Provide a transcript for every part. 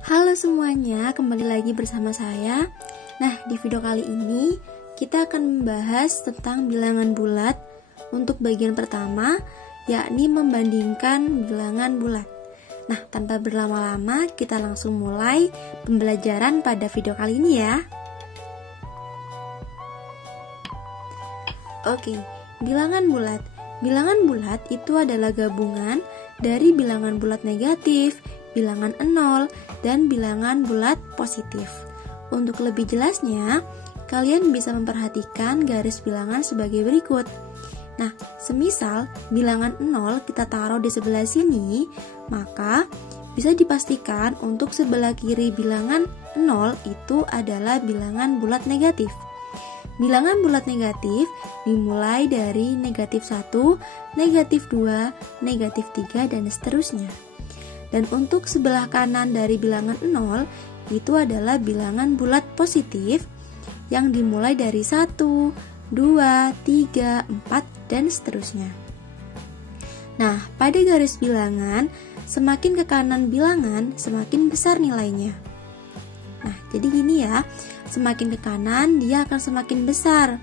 Halo semuanya, kembali lagi bersama saya. Nah, di video kali ini kita akan membahas tentang bilangan bulat untuk bagian pertama, yakni membandingkan bilangan bulat. Nah, tanpa berlama-lama kita langsung mulai pembelajaran pada video kali ini ya. Oke, bilangan bulat. Bilangan bulat itu adalah gabungan dari bilangan bulat negatif, bilangan 0, dan bilangan bulat positif. Untuk lebih jelasnya, kalian bisa memperhatikan garis bilangan sebagai berikut. Nah, semisal bilangan 0 kita taruh di sebelah sini, maka bisa dipastikan untuk sebelah kiri bilangan 0 itu adalah bilangan bulat negatif. Bilangan bulat negatif dimulai dari negatif 1, negatif 2, negatif 3, dan seterusnya. Dan untuk sebelah kanan dari bilangan 0 itu adalah bilangan bulat positif yang dimulai dari 1, 2, 3, 4, dan seterusnya. Nah, pada garis bilangan, semakin ke kanan bilangan, semakin besar nilainya. Nah, jadi gini ya, semakin ke kanan dia akan semakin besar.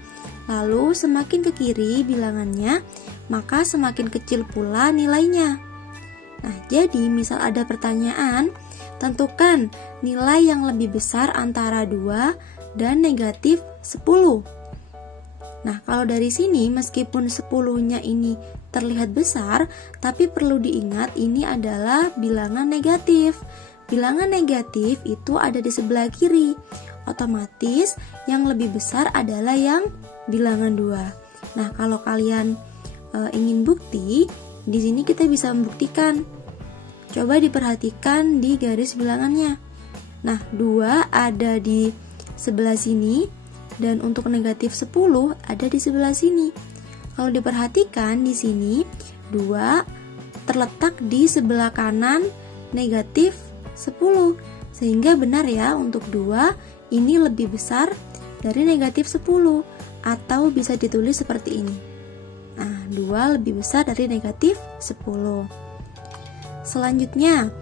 Lalu semakin ke kiri bilangannya, maka semakin kecil pula nilainya. Nah, jadi misal ada pertanyaan, tentukan nilai yang lebih besar antara 2 dan negatif 10. Nah, kalau dari sini meskipun 10-nya ini terlihat besar, tapi perlu diingat ini adalah bilangan negatif. Bilangan negatif itu ada di sebelah kiri. Otomatis yang lebih besar adalah yang bilangan 2. Nah, kalau kalian ingin bukti, di sini kita bisa membuktikan. Coba diperhatikan di garis bilangannya. Nah, 2 ada di sebelah sini dan untuk negatif 10 ada di sebelah sini. Kalau diperhatikan di sini 2 terletak di sebelah kanan negatif 10. Sehingga benar ya, untuk 2 ini lebih besar dari negatif 10, atau bisa ditulis seperti ini. Nah, 2 lebih besar dari negatif 10. Selanjutnya,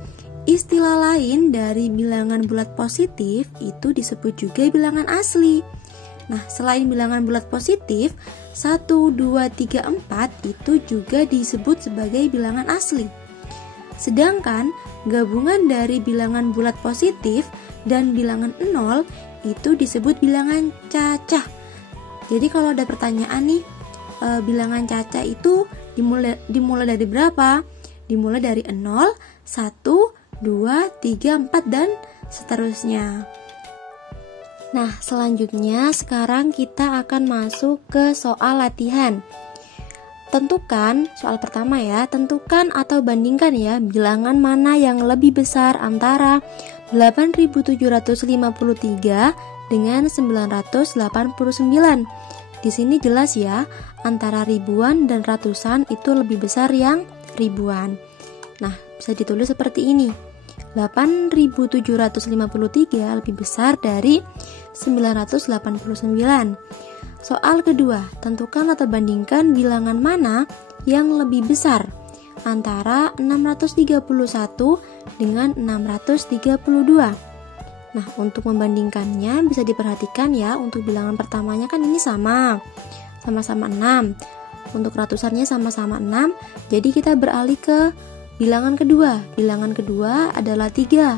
istilah lain dari bilangan bulat positif itu disebut juga bilangan asli. Nah, selain bilangan bulat positif, 1, 2, 3, 4 itu juga disebut sebagai bilangan asli. Sedangkan gabungan dari bilangan bulat positif dan bilangan 0 itu disebut bilangan cacah. Jadi kalau ada pertanyaan nih, bilangan cacah itu dimulai dari berapa? Dimulai dari 0, 1, 2, 3, 4, dan seterusnya. Nah, selanjutnya sekarang kita akan masuk ke soal latihan. Tentukan, soal pertama ya, tentukan atau bandingkan ya bilangan mana yang lebih besar antara 8753 dengan 989. Di sini jelas ya, antara ribuan dan ratusan itu lebih besar yang ribuan. Nah, bisa ditulis seperti ini. 8753 lebih besar dari 989. Soal kedua, tentukan atau bandingkan bilangan mana yang lebih besar antara 631 dengan 632. Nah, untuk membandingkannya bisa diperhatikan ya, untuk bilangan pertamanya kan ini sama-sama 6. Untuk ratusannya sama-sama 6, jadi kita beralih ke bilangan kedua. Bilangan kedua adalah 3.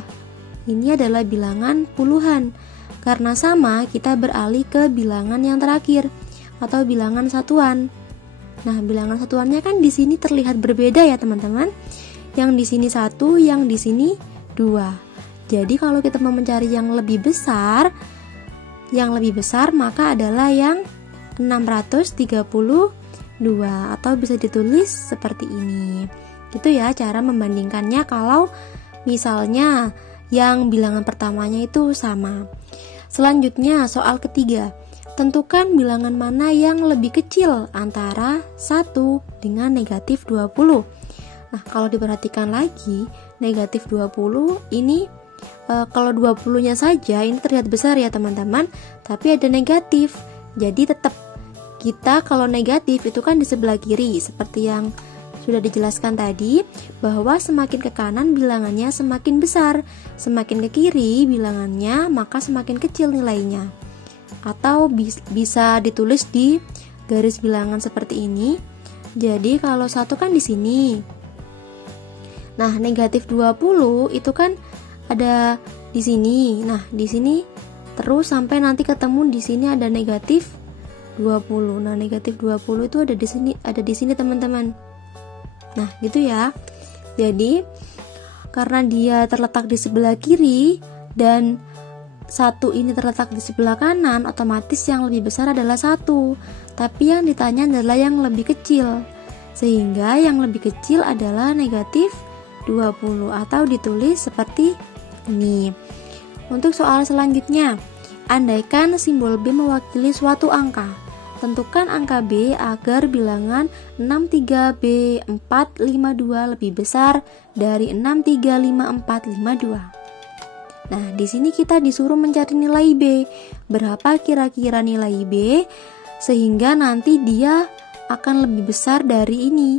Ini adalah bilangan puluhan. Karena sama, kita beralih ke bilangan yang terakhir atau bilangan satuan. Nah, bilangan satuannya kan di sini terlihat berbeda ya, teman-teman. Yang di sini 1, yang di sini 2. Jadi kalau kita mau mencari yang lebih besar maka adalah yang 632 atau bisa ditulis seperti ini. Gitu ya cara membandingkannya kalau misalnya yang bilangan pertamanya itu sama. Selanjutnya, soal ketiga. Tentukan bilangan mana yang lebih kecil antara 1 dengan negatif 20. Nah, kalau diperhatikan lagi, negatif 20 ini kalau 20-nya saja ini terlihat besar ya teman-teman, tapi ada negatif. Jadi tetap kita kalau negatif itu kan di sebelah kiri seperti yang sudah dijelaskan tadi bahwa semakin ke kanan bilangannya semakin besar, semakin ke kiri bilangannya maka semakin kecil nilainya. Atau bisa ditulis di garis bilangan seperti ini. Jadi kalau 1 kan di sini. Nah, negatif 20 itu kan ada di sini. Nah, di sini terus sampai nanti ketemu di sini ada negatif 20. Nah, negatif 20 itu ada di sini teman-teman. Nah, gitu ya. Jadi, karena dia terletak di sebelah kiri dan 1 ini terletak di sebelah kanan, otomatis yang lebih besar adalah 1. Tapi yang ditanya adalah yang lebih kecil. Sehingga yang lebih kecil adalah negatif 20 atau ditulis seperti ini. Untuk soal selanjutnya, andaikan simbol B mewakili suatu angka. Tentukan angka B agar bilangan 63B452 lebih besar dari 635452. Nah, di sini kita disuruh mencari nilai B. Berapa kira-kira nilai B sehingga nanti dia akan lebih besar dari ini.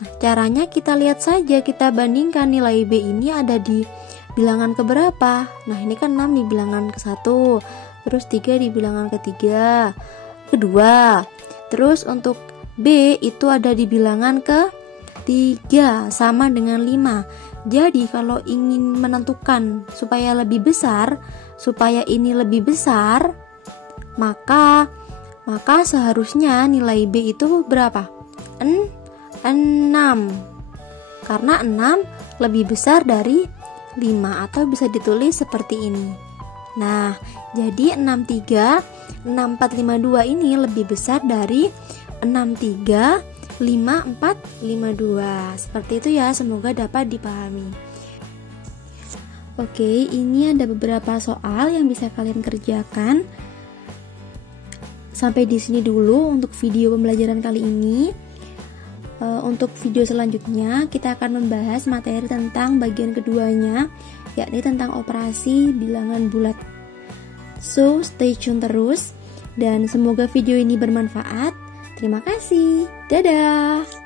Nah, caranya kita lihat saja, kita bandingkan nilai B ini ada di bilangan keberapa. Nah, ini kan 6 di bilangan ke-1, terus 3 di bilangan ketiga, kedua. Terus untuk B itu ada di bilangan ke-3 sama dengan 5. Jadi kalau ingin menentukan supaya lebih besar, supaya ini lebih besar, maka seharusnya nilai B itu berapa? 6. Karena 6 lebih besar dari 5 atau bisa ditulis seperti ini. Nah, jadi 6452 ini lebih besar dari 635452. Seperti itu ya, semoga dapat dipahami. Oke, ini ada beberapa soal yang bisa kalian kerjakan. Sampai di sini dulu untuk video pembelajaran kali ini. Untuk video selanjutnya kita akan membahas materi tentang bagian keduanya, yakni tentang operasi bilangan bulat. So, stay tune terus dan semoga video ini bermanfaat. Terima kasih. Dadah.